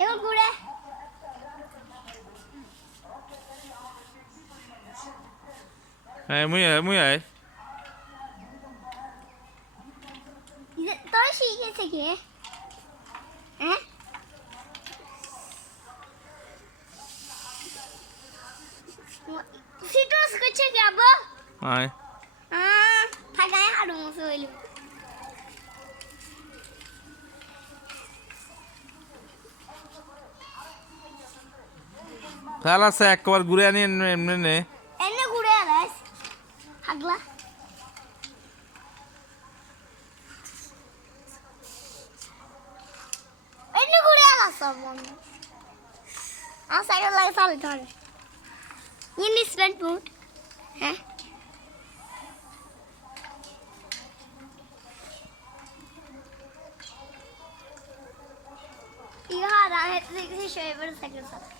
এবার ঘুরে মুই তোর শিখেছে কে হ্যাঁ সিট্রাস করছে কি আব্বু আয় থাকায় হাড়ু মুছে হইল খেলা আছে একবার ঘুরে আনি এমনি নে এনে ঘুরে আলাস হাগলা এনে ঘুরে আলাস সব আমার সাইকেল লাগে চালে ধরে ইংলিশ রেড বুট হ্যাঁ ইহা রাহে দেখছি শোয়ে পড়ে সাইকেল চালা